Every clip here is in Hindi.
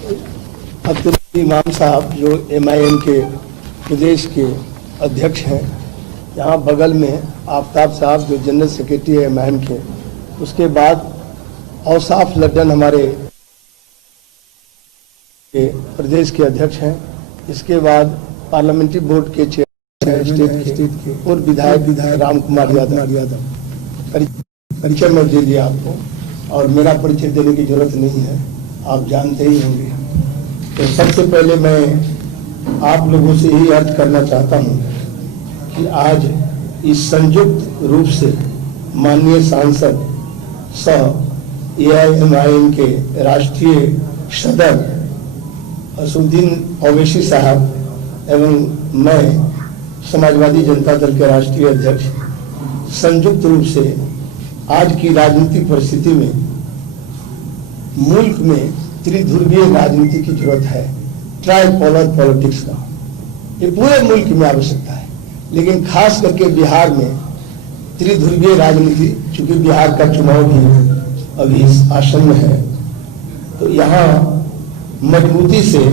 अब्दुल इमाम साहब जो MIM के प्रदेश के अध्यक्ष हैं, यहाँ बगल में आफ्ताब साहब जो जनरल सेक्रेटरी है MIM के, उसके बाद औसाफ लड्डन हमारे प्रदेश के अध्यक्ष हैं, इसके बाद पार्लियामेंट्री बोर्ड के चेयरमैन स्टेट के और विधायक राम कुमार यादव। परिचय मैं दे दिया आपको और मेरा परिचय देने की जरूरत नहीं है, आप जानते ही होंगे। तो सबसे पहले मैं आप लोगों से ही अर्ज करना चाहता हूं कि आज इस संयुक्त रूप से माननीय सांसद सह AIMIM के राष्ट्रीय सदर असुद्दीन ओवैसी साहब एवं मैं समाजवादी जनता दल के राष्ट्रीय अध्यक्ष संयुक्त रूप से आज की राजनीतिक परिस्थिति में मुल्क में त्रिध्रुवीय राजनीति की जरूरत है, ट्राइपोलर पॉलिटिक्स का। ये पूरे मुल्क में आवश्यकता है, लेकिन खास करके बिहार में त्रिध्रुवीय राजनीति, चूंकि बिहार का चुनाव भी अभी आसन्न है, तो यहाँ मजबूती से,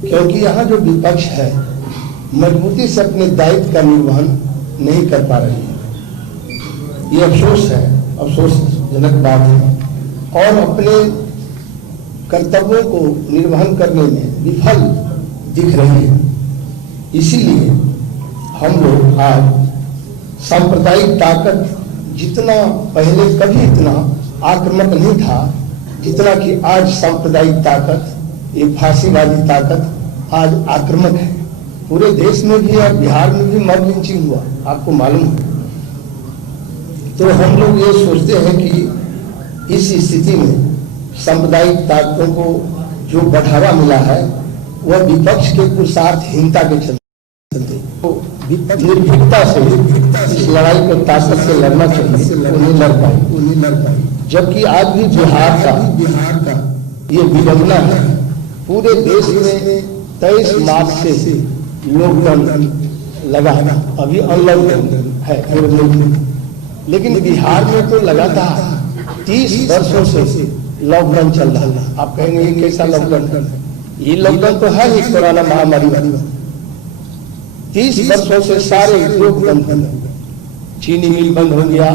क्योंकि यहाँ जो विपक्ष है मजबूती से अपने दायित्व का निर्वहन नहीं कर पा रही है। ये अफसोस है, अफसोसजनक बात है, और अपने कर्तव्यों को निर्वहन करने में विफल दिख रही है। इसीलिए हम लोग आज सांप्रदायिक ताकत, जितना पहले कभी इतना आक्रामक नहीं था जितना कि आज सांप्रदायिक ताकत, एक फांसीवादी ताकत आज आक्रामक है। पूरे देश में भी और बिहार में भी मॉब लिंचिंग हुआ, आपको मालूम है। तो हम लोग ये सोचते हैं कि इस स्थिति में सांप्रदायिक ताकतों को जो बढ़ावा मिला है वह विपक्ष के पुरुषार्थहीनता के चलते, तो निर्भीकता से इस लड़ाई को ताकत से लड़ना चाहिए, वो नहीं लड़ पाई। जबकि आज भी बिहार का ये विडंबना है, पूरे देश में 23 मार्च से लॉकडाउन लगा है, अभी अनलॉकडाउन है पूरे मुल्क में, लेकिन बिहार में तो लगातार 30 वर्षों से लॉकडाउन चल रहा है। आप कहेंगे ये कैसा लॉकडाउन है? ये लॉकडाउन तो है ही कोरोना महामारी वाली। 30 वर्षों से सारे उद्योग बंद हो गए, चीनी मिल बंद हो गया,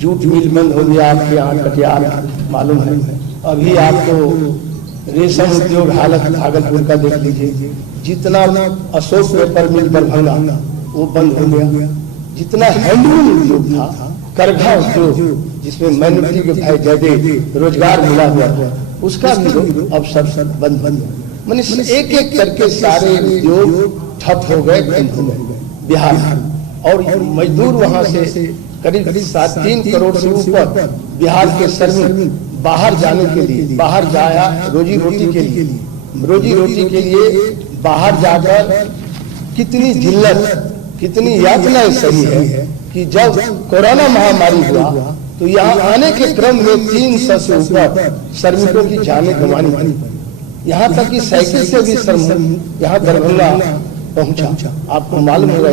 जूट मिल बंद हो गया, आपके यहाँ कटिहार मालूम है। अभी आपको रेशम उद्योग हालत भागलपुर का देख लीजिए, जितना अशोक पेपर मिल दरभंगा वो बंद हो गया, जितना हैंडलूम उद्योग था, करघा उद्योग जिसमें मैन्युफैक्चरिंग के भाई जैसे रोजगार मिला हुआ था, उसका भी अब सब बंद मैंने एक एक करके सारे उद्योग ठप हो गए, बंद हो गए बिहार। और मजदूर वहां से करीब 3 करोड़ से ऊपर बिहार के श्रमिक बाहर जाने के लिए, बाहर जाया रोजी रोटी के लिए बाहर जाकर कितनी जिल्लत, कितनी यातनाएं सही है कि जब कोरोना महामारी हुआ तो यहाँ आने के क्रम में 300 से ऊपर श्रमिकों की जानें गंवानी पड़ी। यहाँ तक कि साइकिल से भी श्रमिक यहाँ दरभंगा पहुंचा। आपको मालूम होगा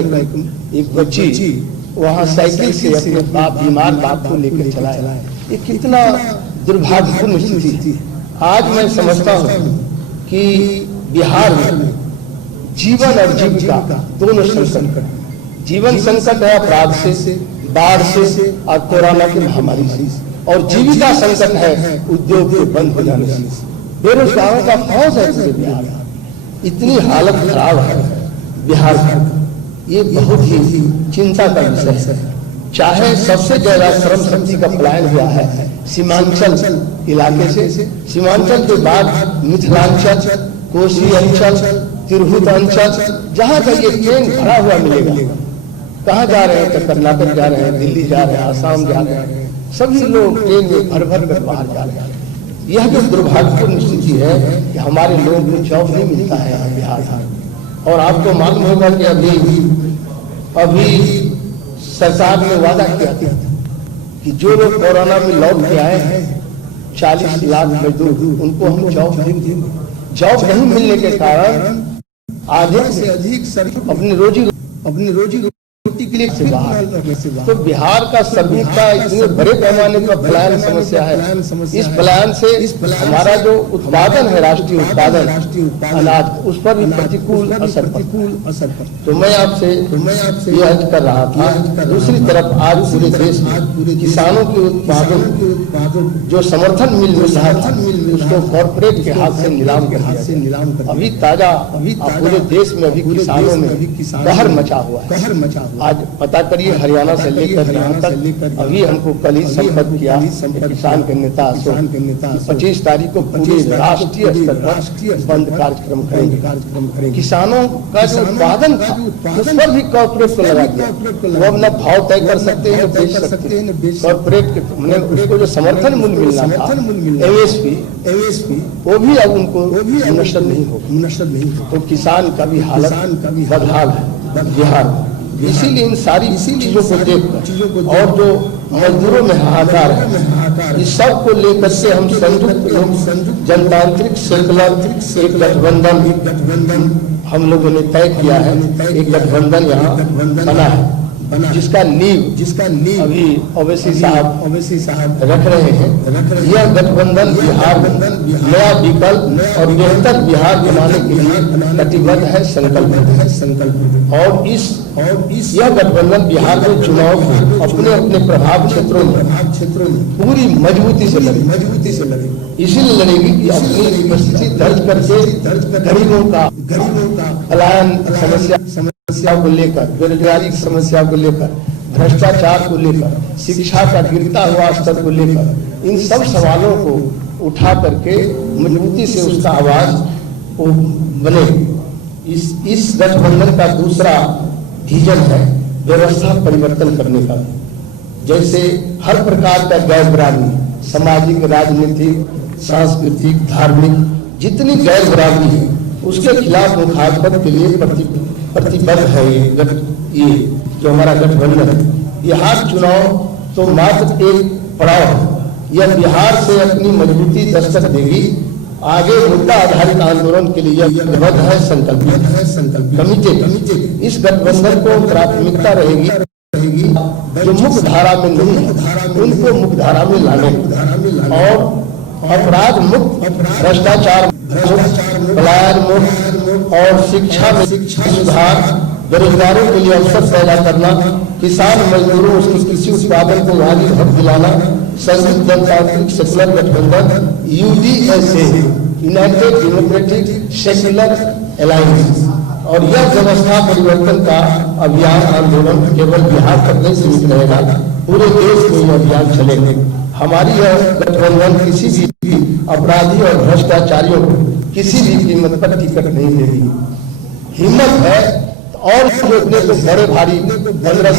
एक बच्ची वहाँ साइकिल से अपने बीमार बाप को लेकर चला है। ये कितना दुर्भाग्यपूर्ण स्थिति है। आज मैं समझता हूँ कि बिहार में जीवन और जीविका दोनों संकट, जीवन संकट है अपराध से, बाढ़ से और कोरोना की महामारी से, और जीविका संकट है उद्योग के बंद हो जाने से। बेरोजगारों का फौज है पूरे बिहार। इतनी हालत खराब है बिहार की, ये बहुत ही चिंता का विषय है। चाहे सबसे ज्यादा श्रम शक्ति का पलायन हुआ है सीमांचल इलाके से, सीमांचल के बाद मिथिलांचल, कोसी अंचल, तिरहुत अंचल, जहाँ तक ये ट्रेन भरा हुआ मिलेगा। कहाँ जा रहे हैं? तो कर्नाटक जा रहे हैं, दिल्ली जा रहे हैं, आसाम जा रहे हैं, सभी लोग ट्रेन में भर कर बाहर जा रहे हैं। यह जो दुर्भाग्यपूर्ण स्थिति है कि हमारे लोगों को जॉब नहीं मिलता है यहाँ बिहार। और आपको मालूम होगा कि अभी सरकार ने वादा किया था कि जो लोग कोरोना में लौट के आए हैं 40 लाख मजदूर, उनको हम जॉब देंगे। जॉब नहीं मिलने के कारण आधे से अधिक अपनी रोजी पूर्ति के लिए से बाहर। तो बिहार का सभी का इतने बड़े पैमाने का पलायन समस्या है। इस पलायन से हमारा जो उत्पादन है, राष्ट्रीय उत्पादन अनाज, उस पर भी प्रतिकूल असर पड़ता। तो मैं आपसे ये अर्ज कर रहा था। दूसरी तरफ आज पूरे देश में किसानों के उत्पादों जो समर्थन मिल रहा था उसको कॉर्पोरेट के हाथ से नीलाम कर अभी ताजा पूरे देश में अभी किसानों में कहर मचा हुआ है। आज पता करिए हरियाणा से लेकर यहाँ तक अभी हमको कल ही संपर्क किया किसान के नेता 25 तारीख को पूरे राष्ट्रीय स्तर पर बंद कार्यक्रम करेंगे। किसानों का जो उत्पादन था उस पर भी कॉर्पोरेट को लगा दिया। वो अपना भाव तय कर सकते हैं, बेच सकते हैं। कॉर्पोरेट के उसको जो समर्थन मूल्य मिलना था एमएसपी वो भी अब उनको नष्ट नहीं हो। तो किसान का भी हालत बदहाल है बिहार। इसीलिए इन सारी चीजों को देखकर और जो मजदूरों में हाहाकार है, इस सब को लेकर से हम संयुक्त जनतांत्रिक सेकुलर गठबंधन हम लोगों ने तय किया है। एक गठबंधन यहाँ बना है जिसका नींव अभी ओवैसी साहब रख रहे हैं। यह गठबंधन बिहार नया विकल्प और बेहतर बिहार बनाने के लिए कटिबद्ध है, संकल्प। और यह गठबंधन बिहार में चुनाव को अपने अपने प्रभाव क्षेत्रों में पूरी मजबूती से लड़े। इसीलिए लड़ेगी कि अपनी उपस्थिति दर्ज करके गरीबों का पलायन समस्या को लेकर, बेरोजगारी की समस्या को लेकर, भ्रष्टाचार को लेकर, शिक्षा का गिरता हुआ स्तर को लेकर, इन सब सवालों को उठा करके मजबूती से उसका आवाज बने। इस गठबंधन का दूसरा विजन है व्यवस्था परिवर्तन करने का। जैसे हर प्रकार का गैर बराबरी, सामाजिक, राजनीतिक, सांस्कृतिक, धार्मिक जितनी गैर बराबरी है उसके खिलाफ मुखालफत के लिए प्रतिबद्ध है ये जो हमारा गठबंधन है। बिहार चुनाव तो मात्र एक पड़ाव है। यह बिहार से अपनी मजबूती दस्तक देगी। आगे मुद्दा आधारित आंदोलन के लिए यह गठबद्ध है, संकल्प कमिटी। इस गठबंधन को प्राथमिकता रहेगी जो मुख्य धारा में नहीं है उनको मुख्य धारा में लाने और अपराध मुक्त, भ्रष्टाचार पलायन मुक्त और शिक्षा में सुधार, बेरोजगारों के लिए अवसर पैदा करना, किसान मजदूरों उसके कृषि उत्पादन को भारी हक दिलाना। संयुक्त जनतांत्रिक सेकुलर गठबंधन UDSA, United democratic secular alliance. और यह व्यवस्था परिवर्तन का अभियान आंदोलन केवल बिहार तक नहीं सीमित रहेगा, पूरे देश में यह अभियान चलेंगे। हमारी यह गठबंधन किसी भी अपराधी और भ्रष्टाचारियों को किसी भी कीमत पर टिकट नहीं देगी। हिम्मत है और रोकने को बड़े भारी 15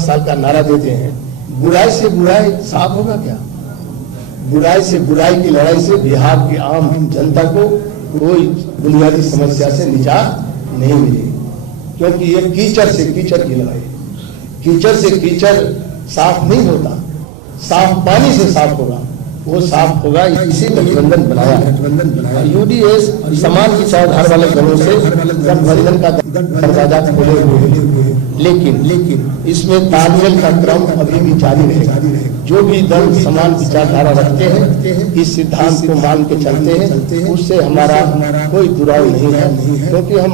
साल का नारा देते हैं। बुराई से बुराई साफ होगा क्या? बुराई से बुराई की लड़ाई से बिहार की आम जनता को कोई बुनियादी समस्या से निजात नहीं मिलेगी, क्योंकि ये कीचड़ से कीचड़ की लड़ाई। कीचड़ से कीचड़ साफ नहीं होता, साफ पानी से साफ होगा। वो साफ होगा, इसी गठबंधन बनाया। यूडीएस समान विचारधारा वाले दलों से गठबंधन का दरवाजा खोले हुए हैं, लेकिन इसमें तालमेल का क्रम अभी भी जारी रहेगा। जो भी दल समान विचारधारा रखते हैं, इस सिद्धांत को मान के चलते हैं, उससे हमारा कोई दुराव नहीं है, क्योंकि हम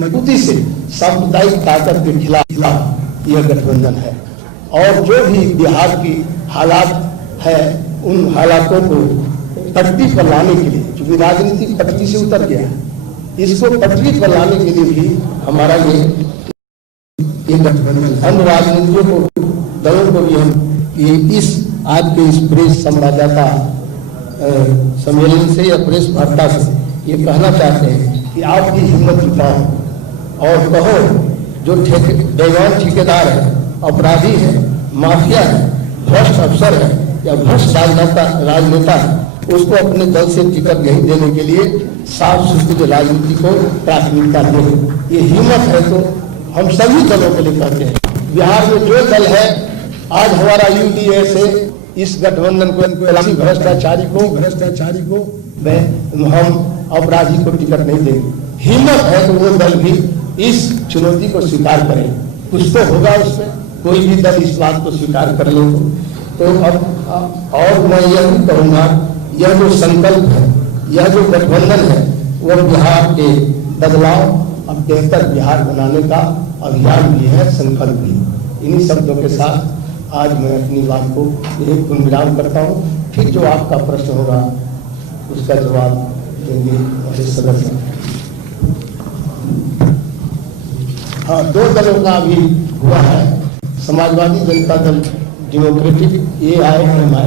मजबूती से सांप्रदायिक ताकत के खिलाफ यह गठबंधन है। और जो भी बिहार की हालात है उन हालातों को पटरी पर लाने के लिए, क्योंकि राजनीतिक पटरी से उतर गया है, इसको पटरी पर लाने के लिए भी हमारा ये गठबंधन, अन्य राजनीतियों को दलों को भी हम ये इस आज के इस प्रेस संवाददाता सम्मेलन से या प्रेस वार्ता से ये कहना चाहते हैं कि आपकी हिम्मत जुटाओ और कहो जो बेईमान ठेकेदार है, अपराधी है, माफिया है, भ्रष्ट अफसर है या भ्रष्ट राजनेता है, उसको अपने दल से टिकट नहीं देने के लिए साफ सुथरी राजनीति को प्राथमिकता दें। ये हिम्मत है तो हम सभी दलों के लिए कहते हैं। बिहार में जो दल है आज हमारा UDSA इस गठबंधन को भ्रष्टाचारी को हम अपराधी को टिकट नहीं देंगे। हिम्मत है तो वो दल भी इस चुनौती को स्वीकार करें। कुछ तो होगा उसमें, कोई भी दल इस बात को स्वीकार कर ले तो अब और मैं यह भी कहूँगा, यह जो संकल्प है, यह जो गठबंधन है, वह बिहार के बदलाव अब बेहतर बिहार बनाने का अभियान भी है, संकल्प भी। इन्हीं शब्दों के साथ आज मैं अपनी बात को यही पूर्णविराम करता हूँ। फिर जो आपका प्रश्न होगा उसका जवाब देंगे हमारे सदस्य। हाँ, 2 दलों का अभी हुआ है, समाजवादी जनता दल डेमोक्रेटिक AIMI,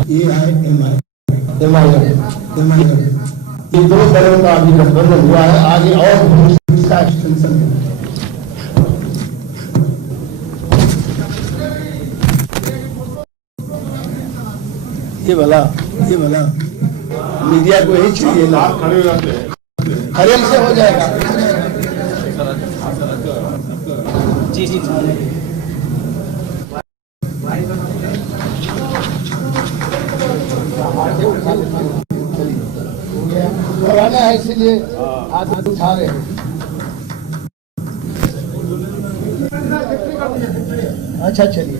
ये 2 दलों का अभी गठबंधन हुआ है। आगे और इसका एक्सटेंशन है। ये भला मीडिया को यही चाहिए ना, खड़े हो जाते हैं, खड़े से हो जाएगा। जी पुराना है इसीलिए हाथ उठा रहे हैं। अच्छा चलिए।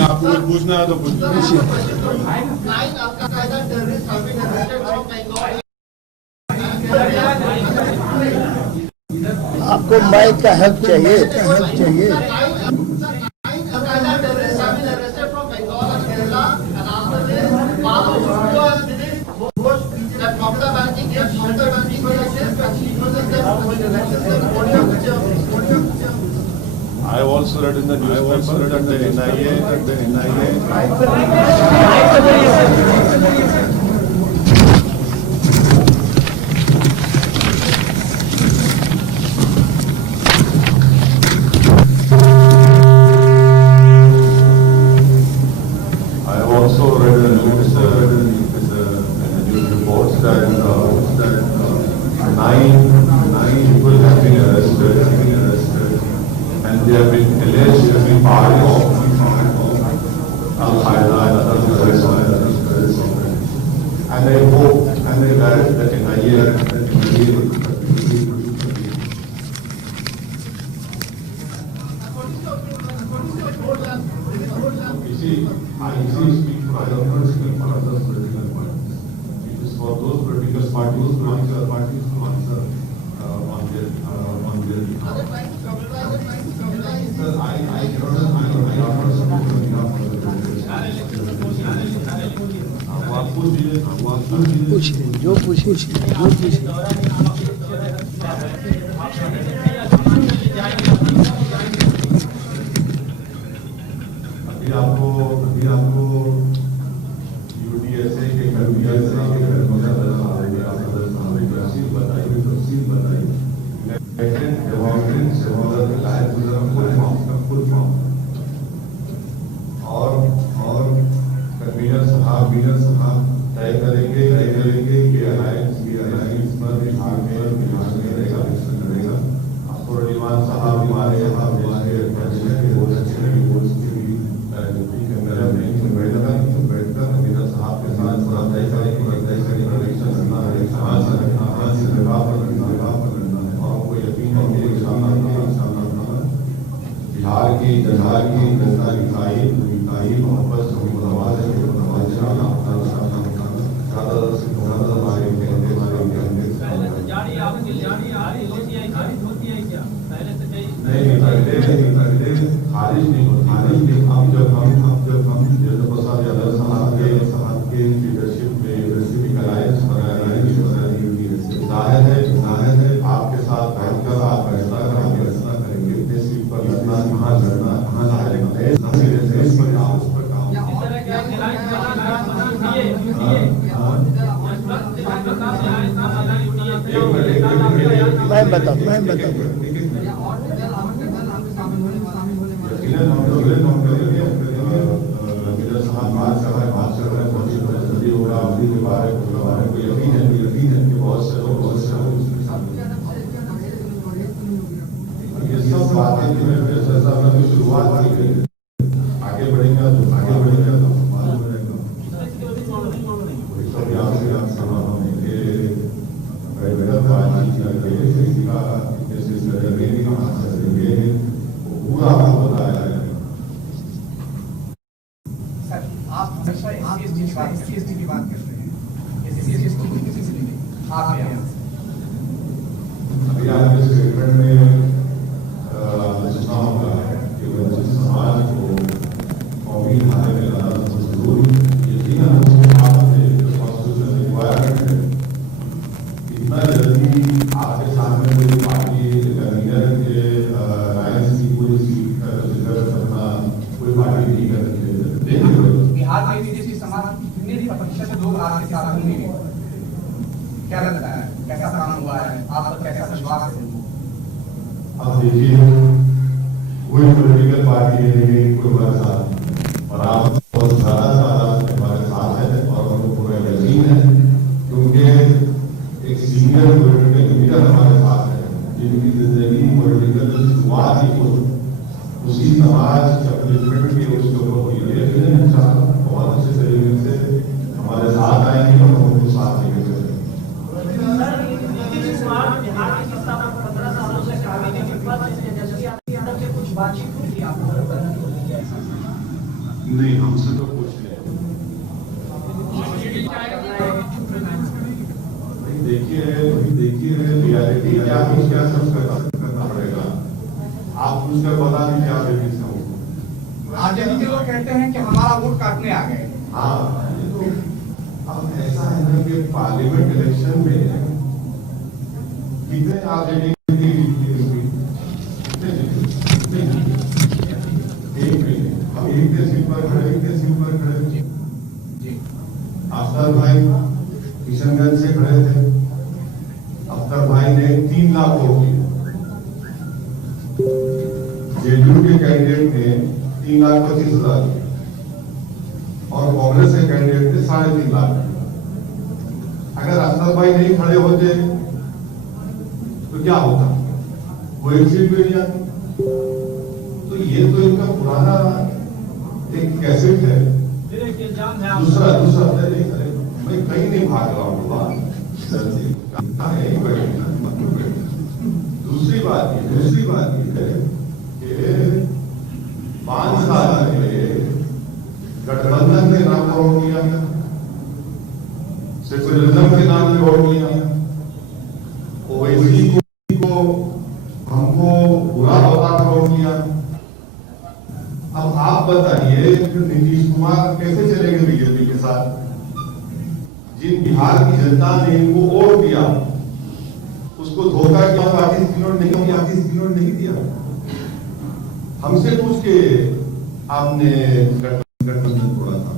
आपको पूछना है तो पूछिए। आपको माइक का हेल्प चाहिए। I also read in the newspaper that the NIA reports that 9 people have been arrested and they have been alleged to be part of Al-Qaeda and other terrorist organizations. And I hope and I direct that in a year that we will be able to I speak for other political parties. It is for those political parties to answer on their Sir, I जो पूछिए। अभी आपको UDSA के तफसील बताई फुल फॉर्म और कन्वीनर साहब तय करेंगे कि अलायंस पर बिहार में रहेगा। अफसर साहब हमारे अध्यक्ष हैं, बहुत अच्छे हैं, बैठकर कन्वीनर साहब के साथ पूरा तय करेंगे इलेक्शन करना है, कहाँ से लगा और हमको यकीन है कि बिहार की जनता की मोहब्बत खारिज नहीं होती। अब जब हम प्रसाद यादव साहब के लीडरशिप में अलायंस जाहिर है आपके साथ बैठकर आप फैसला करेंगे इतने सीट पर लड़ना, कहाँ मैं बता यकीन है आप हमेशा SC/ST की बात करते हैं, SC/ST को किसी से नहीं, आप यहाँ से अभी आपके स्टेटमेंट में सुना होगा कि वंचित समाज को कौमी धारे में लाना सबसे जरूरी यकीनन आपने कॉन्स्टिट्यूशन रिक्वायरमेंट है। इतना जल्दी आपके सामने कोई पार्टी कन्वीनर के राइट्स की कोई सीट का जिक्र करना कोई पार्टी नहीं कर रही है। बिहार में SC/ST समाज कितने प्रतिशत लोग आपके साथ होंगे, क्या लगता है, कैसा काम हुआ है, आप पर कैसा विश्वास है? अब देखिए, कोई पॉलिटिकल पार्टी है कोई हमारे साथ, और आप बहुत ज्यादा हमारे साथ है और उनको पूरा यकीन है क्योंकि एक सीनियर पॉलिटिकल लीडर हमारे साथ है जिनकी जिंदगी पॉलिटिकल शुरुआत ही उसी समाज अपलिफ्टमेंट की उसके ऊपर हुई है। लेकिन बहुत अच्छे तरीके से हमारे साथ आएंगे और उनको साथ लेके चलेंगे। बिहार की सत्ता पर 15 सालों से काबिज कुछ बातचीत हुई थी आपको? नहीं, हमसे तो कुछ नहीं। देखिए रियलिटी क्या है क्या सब करना पड़ेगा। आप उसका बता दीजिए आप बेटी से हो। आरजेडी के लोग कहते हैं कि हमारा वोट काटने आ गए। हाँ, तो अब ऐसा है ना कि पार्लियामेंट इलेक्शन में कितने आरजेडी एक सीट पर खड़े अख्तर भाई किशनगंज से खड़े थे। अख्तर भाई ने 3 लाख वोट दिए। जेडीयू के कैंडिडेट ने 3,25,000 दिए और कांग्रेस के कैंडिडेट ने 3.5 लाख। अगर अख्तर भाई नहीं खड़े होते तो क्या होता, वो एक सीट भी नहीं आती। तो ये तो इनका पुराना एक कैसेट है। दूसरा नहीं, मैं कहीं नहीं भाग रहा हूँ। दूसरी बात ये है कि 5 साल पहले गठबंधन के नाम पर वोट किया, सेकुलरिज्म के नाम पे वोट किया, ओवैसी को हमको बुरा बता वोट किया। अब आप बताइए नीतीश कुमार कैसे चलेंगे बीजेपी के साथ? जिन बिहार की जनता ने इनको वोट दिया उसको धोखा किया, 38 नहीं दिया। हमसे पूछ के आपने गठबंधन तोड़ा था।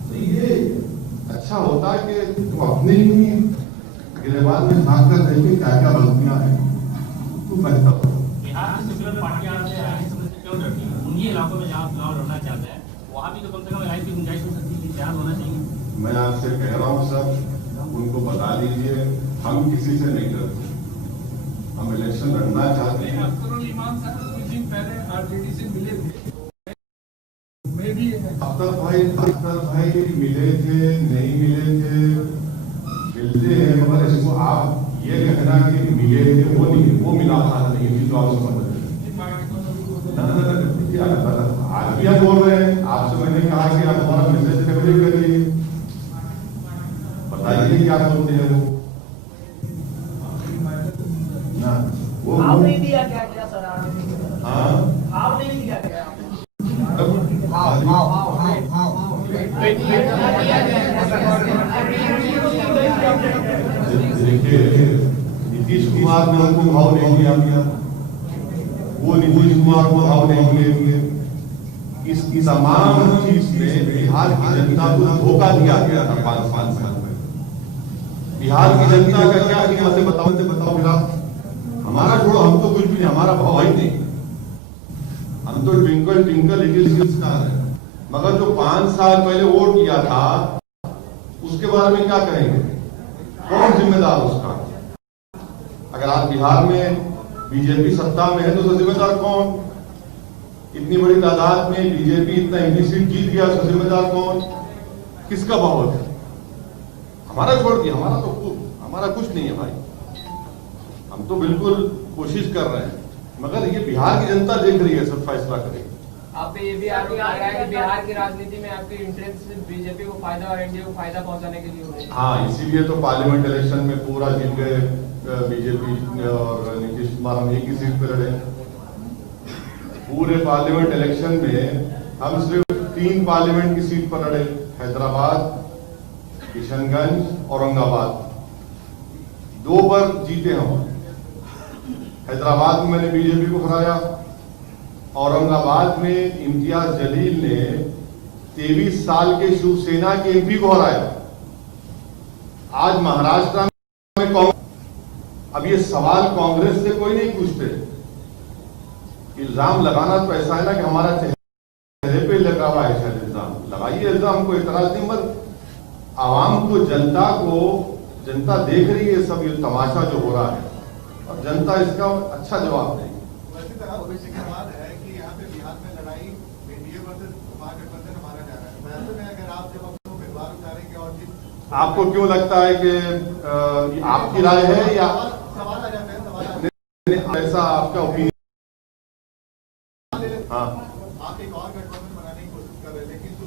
तो ये अच्छा होता है कि तुम अपने ही गिरेबान में झांक कर देखिए क्या क्या गलतियां हैं, तुम बेहतर हो। बिहार की सेकुलर पार्टियां क्यों डरती है? उन्हीं इलाकों में जहाँ चुनाव लड़ना चाहते हैं वहाँ भी तो कम से कम राय की गुंजाइश हो सकती है, ध्यान होना चाहिए। मैं आपसे कह रहा हूँ सर, उनको बता दीजिए हम किसी से नहीं डरते, हम इलेक्शन लड़ना चाहते हैं। अख्तर इमाम साहब कुछ दिन पहले आरजेडी से मिले थे, मैं भी अख्तर भाई मिले थे नहीं मिले थे, मिलते हैं, मगर इसको आप ये कहना कि मिले थे वो नहीं, वो मुलाकात नहीं थी, तो आप समझ रहे आज भी हम बोल रहे हैं। आपसे मैंने कहा कि आप हमारा मैसेज कवरेज करिए, बताइए क्या बोलते हैं वो भाव नहीं दिया क्या सर? हाँ, भाव नहीं दिया क्या? देखिए नीतीश कुमार ने उनको भाव नहीं दिया, वो नीतीश कुमार को भाव नहीं दिए। इस तमाम चीज में बिहार की जनता को धोखा दिया गया था 5 साल में। बिहार की जनता का क्या कीमत है बताओ फिलहाल? हमारा छोड़ो, हम तो कुछ भी नहीं, हमारा भाव ही नहीं, हम तो ट्विंकल ट्विंकल लिटिल स्टार है। मगर जो 5 साल पहले वोट किया था उसके बारे में क्या कहेंगे? कौन जिम्मेदार उसका? अगर आज बिहार में बीजेपी सत्ता में है तो उसका जिम्मेदार कौन? इतनी बड़ी तादाद में बीजेपी इतना एमपी सीट जीत गया, उसका जिम्मेदार कौन? किसका बहुत है? हमारा छोड़ दिया, हमारा कुछ नहीं है भाई। हम तो बिल्कुल कोशिश कर रहे हैं, मगर ये बिहार की जनता देख रही है, सब फैसला करेगी। आप पे ये भी आरोप लग रहा है कि बिहार की राजनीति में आपके इंटरेस्ट बीजेपी को फायदा और एनडीए को फायदा पहुंचाने के लिए हो रही है। हाँ, इसीलिए तो पार्लियामेंट इलेक्शन में पूरा जीत गए बीजेपी और नीतीश कुमार, हम एक ही सीट पर लड़े। पूरे पार्लियामेंट इलेक्शन में हम सिर्फ 3 पार्लियामेंट की सीट पर लड़े, हैदराबाद, किशनगंज, औरंगाबाद। 2 पर जीते हम। हैदराबाद में मैंने बीजेपी को हराया, औरंगाबाद में इम्तियाज जलील ने 23 साल के शिवसेना के एमपी को हराया। आज महाराष्ट्र में कांग्रेस, अब ये सवाल कांग्रेस से कोई नहीं पूछते। इल्जाम लगाना तो ऐसा है ना कि हमारा चेहरे पे लगा हुआ है, शायद इल्जाम लगाइए, इल्जाम को इतराज नहीं, मगर आवाम को, जनता देख रही है सब ये तमाशा जो हो रहा है, और जनता इसका अच्छा जवाब देगी। वैसे तो सवाल है कि यहाँ पे बिहार में लड़ाई एनडीए वर्सेस महागठबंधन माना जा रहा है। वैसे में अगर आप जब अपने उम्मीदवार उतारेंगे और जिन, आपको क्यों लगता है कि आपकी राय है या सवाल आ जाता है, सवाल आ जाता है, ऐसा आपका ओपिनियन? हाँ, आप एक और गठबंधन बनाने की कोशिश कर रहे हैं, लेकिन जो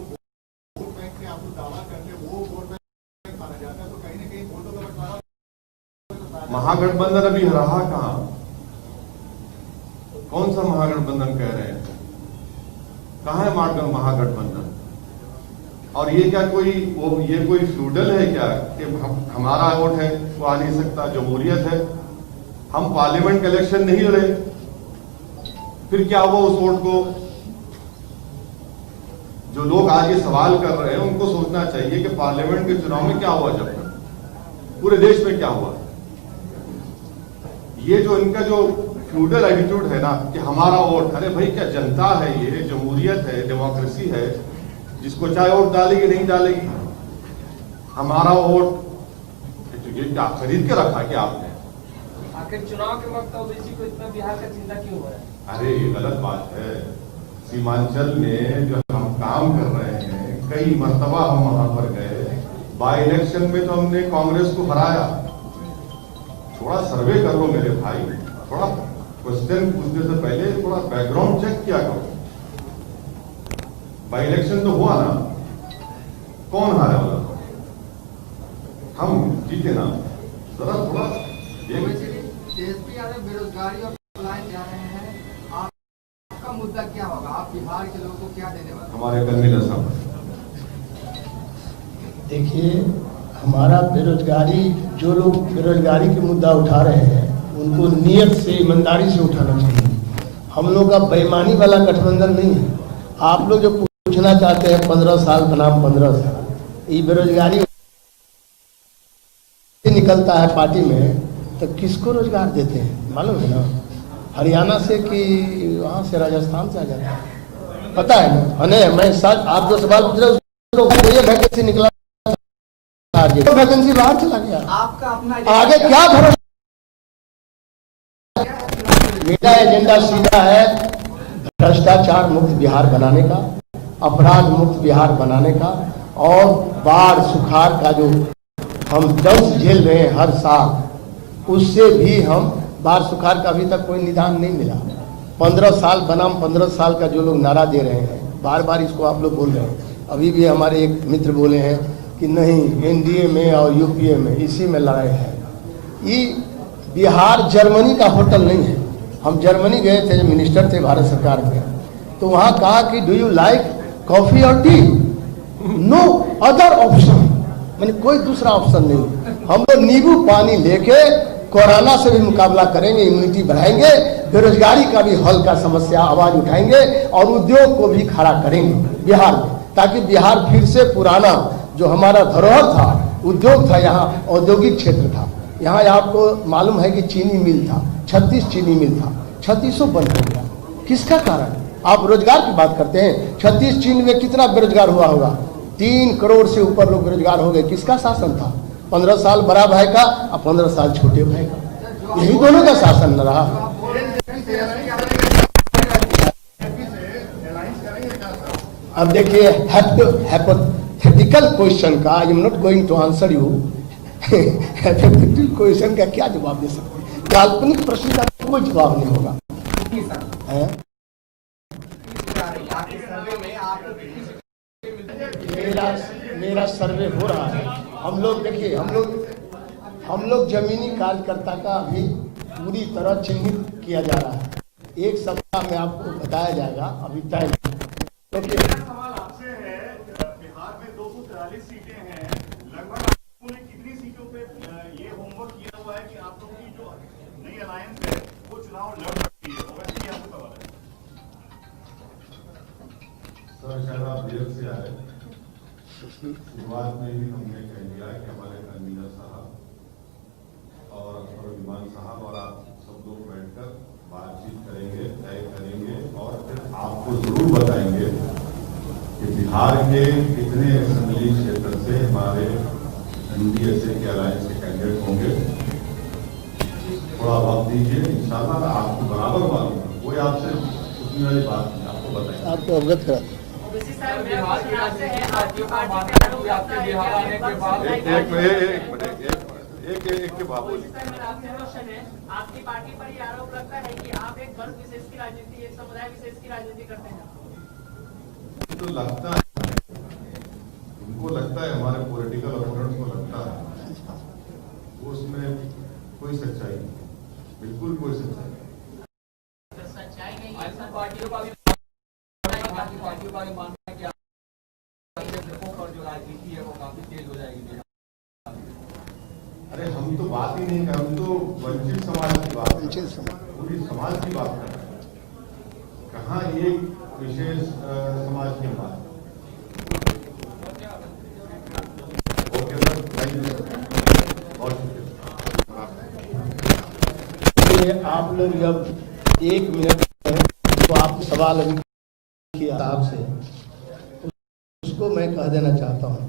वोट बैंक में आपको दावा करते हैं वो वोट बैंक माना जाता है, तो कहीं ना कहीं वोटों का बंटवारा। महागठबंधन अभी रहा कहां? कौन सा महागठबंधन कह रहे हैं? कहां है महागठबंधन? और ये क्या ये कोई फ्यूडल है क्या कि हमारा वोट है वो आ नहीं सकता? जमहूरियत है। हम पार्लियामेंट इलेक्शन नहीं लड़े, फिर क्या हुआ उस वोट को? जो लोग आज ये सवाल कर रहे हैं उनको सोचना चाहिए कि पार्लियामेंट के चुनाव में क्या हुआ, जब तक पूरे देश में क्या हुआ। ये जो इनका जो फ्यूडल एटीट्यूड है ना कि हमारा वोट, अरे भाई क्या जनता है, ये जमहूरियत है, डेमोक्रेसी है, जिसको चाहे वोट डालेगी नहीं डालेगी, हमारा वोट ये क्या खरीद के रखा क्या आपने? आखिर चुनाव के वक्त ओबीसी को इतना बिहार का चिंता क्यों हो रहा है? अरे ये गलत बात है। सीमांचल में जो हम काम कर रहे हैं, कई मर्तबा हम वहां पर गए, बाई इलेक्शन में तो हमने कांग्रेस को हराया। थोड़ा सर्वे कर लो मेरे भाई, थोड़ा क्वेश्चन पूछने से पहले थोड़ा बैकग्राउंड चेक किया करो। बाई इलेक्शन तो हुआ ना, कौन हारा वाला? हम जीते ना। जरा थोड़ा तेजस्वी यादव बेरोजगारी और पलायन जा रहे हैं, आपका मुद्दा क्या होगा? आप बिहार के लोगों को क्या देने वाले? हमारे कन्वीनर साहब, देखिए, हमारा बेरोजगारी, जो लोग बेरोजगारी के मुद्दा उठा रहे हैं उनको नियत से, ईमानदारी से उठाना चाहिए। हम लोग का बेईमानी वाला गठबंधन नहीं है। आप लोग जो पूछना चाहते हैं 15 साल बनाम 15 साल, ये बेरोजगारी निकलता है पार्टी में तो किसको रोजगार देते हैं मालूम है ना? हरियाणा से कि वहां से, राजस्थान से आ जाता है, पता है ना? नहीं, मैं सच, आप जो सवाल पूछ रहे हैं वैकेंसी निकला, तो वैकेंसी बाहर चला गया। आपका अपना आगे क्या भरोसा? मेरा एजेंडा सीधा है भ्रष्टाचार मुक्त बिहार बनाने का, अपराध मुक्त बिहार बनाने का, और बाढ़ सुखाड़ का जो हम दंश झेल रहे हैं हर साल, उससे भी हम, बाढ़ सुखाड़ का अभी तक कोई निदान नहीं मिला। 15 साल बनाम 15 साल का जो लोग नारा दे रहे हैं, बार बार इसको आप लोग बोल रहे हैं। अभी भी हमारे एक मित्र बोले हैं कि नहीं, एनडीए में और यूपीए में इसी में लड़ाई है। ये बिहार जर्मनी का होटल नहीं है। हम जर्मनी गए थे, जब मिनिस्टर थे भारत सरकार के, तो वहाँ कहा कि डू यू लाइक कॉफी और टी? नो अदर ऑप्शन, मैंने कोई दूसरा ऑप्शन नहीं। हम लोग नींबू पानी लेके कोरोना से भी मुकाबला करेंगे, इम्यूनिटी बढ़ाएंगे, बेरोजगारी का भी हल का समस्या आवाज उठाएंगे, और उद्योग को भी खड़ा करेंगे बिहार में, ताकि बिहार फिर से पुराना जो हमारा धरोहर था, उद्योग था, यहाँ औद्योगिक क्षेत्र था। यहाँ आपको मालूम है कि चीनी मिल था, 36 चीनी मिल था, 3600 बंद हो गया। किसका कारण? आप रोजगार की बात करते हैं, 36 चीनी में कितना बेरोजगार हुआ होगा? 3 करोड़ से ऊपर लोग बेरोजगार हो गए। किसका शासन था? 15 साल बड़ा भाई का और 15 साल छोटे भाई का, यही दोनों का शासन न रहा। अब देखिए, हाइपोथेटिकल क्वेश्चन का, I am not going to answer you. Hypothetical question का क्या जवाब दे सकते? काल्पनिक प्रश्न का कोई जवाब नहीं होगा। मेरा सर्वे हो रहा है। हम लोग देखिए, हम लोग जमीनी कार्यकर्ता का अभी पूरी तरह चिन्हित किया जा रहा है। एक सप्ताह में आपको बताया जाएगा, अभी तय क्योंकि सवाल आपसे है, बिहार में 243 सीटें हैं, लगभग आपने कितनी सीटों पे ये होमवर्क किया हुआ है कि आप लोगों की जो नई अलायंस है वो चुनाव लड़ सकती है? वैसे ही आपको सवाल है सर, शायद आप देर से आए। शुरुआत में ही हमने कह दिया कि हमारे कन्वीनर साहब और विमान साहब और आप सब लोग बैठकर बातचीत करेंगे, तय करेंगे और फिर आपको जरूर बताएंगे कि बिहार के कितने असेंबली क्षेत्र से हमारे यूडीएसए के अलायंस के कैंडिडेट होंगे। थोड़ा वक्त दीजिए, इंशाल्लाह आपको बराबर मालूम है। कोई आपसे उतनी वाली बात नहीं, आपको बताएंगे, आपको अवगत करा बिहार की राजनीति में पार्टियों का मानना है कि आपके बिहार आने के बाद एक के बाबू मेरा आपसे क्वेश्चन है, आपकी पार्टी पर ये आरोप लगता है कि आप एक वर्ग विशेष की राजनीति, एक समुदाय विशेष की राजनीति करते हैं। तो लगता है, उनको लगता है, हमारे पॉलिटिकल अपोनेंट्स को लगता है, उसमें कोई सच्चाई नहीं, बिल्कुल कोई सच्चाई नहीं। सच्चाई नहीं आज है। पार्टियों का भी मानना है कि पर जो राजनीति है वो काफी तेज हो जाएगी। अरे हम तो बात ही नहीं कर, हम तो वंचित समाज की बात, वंचित समाज, पूरी समाज की बात कर रहे हैं। कहाँ एक विशेष समाज की बात। Okay sir, thank you sir, बहुत शुक्रिया। आप लोग जब 1 मिनट तो आपको सवाल अभी किया आपसे, उसको मैं कह देना चाहता हूँ।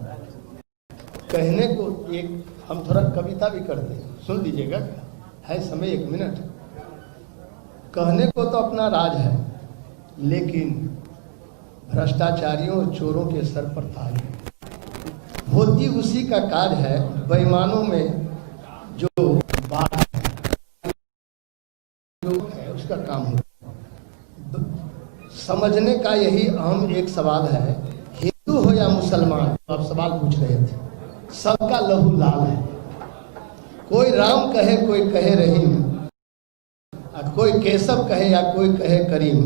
कहने को एक हम थोड़ा कविता भी करते हैं, सुन लीजिएगा, है समय 1 मिनट। कहने को तो अपना राज है, लेकिन भ्रष्टाचारियों और चोरों के सर पर ताज है। होती उसी का काज है, बेईमानों में जो बात है उसका काम होता है। समझने का यही अहम एक सवाल है, हिंदू हो या मुसलमान, आप सवाल पूछ रहे थे, सबका लहू लाल है। कोई राम कहे, कोई कहे रहीम, कोई केशव कहे या कोई कहे करीम,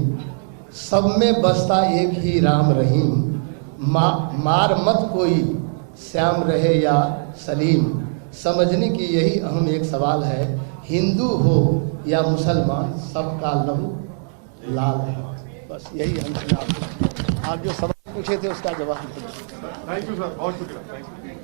सब में बसता एक ही राम रहीम। मार मत कोई, श्याम रहे या सलीम। समझने की यही अहम एक सवाल है, हिंदू हो या मुसलमान, सबका लहू लाल है। बस यही हम आप जो सवाल पूछे थे उसका जवाब। थैंक यू सर, बहुत शुक्रिया, थैंक यू।